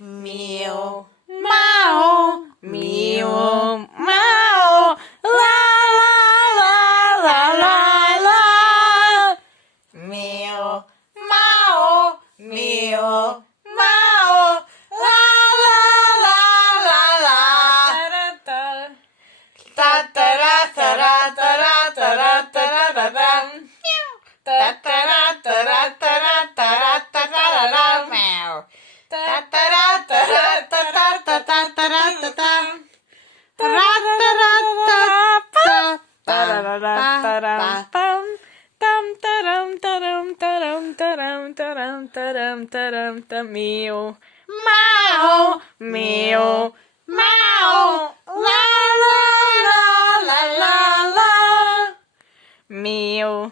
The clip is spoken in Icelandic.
Meow, meow, meow, meow, la la la la la la. Meow, meow, meow, meow, la la la la la. Ta ta ra ta ra ta ra ta ra ta ra ra ra. Ta ta ra ta ra ta ra ta ra ta ra ra ra. Meow. Ta ta ra ta ra ta ta ta ta ta ra ta ta. Ta ra ta ra ta ta. Ta ra ra ra ta ra pam. Tam taram taram taram taram taram taram taram tam. Meow. Meow. Meow. Meow. La la la la la la. Meow.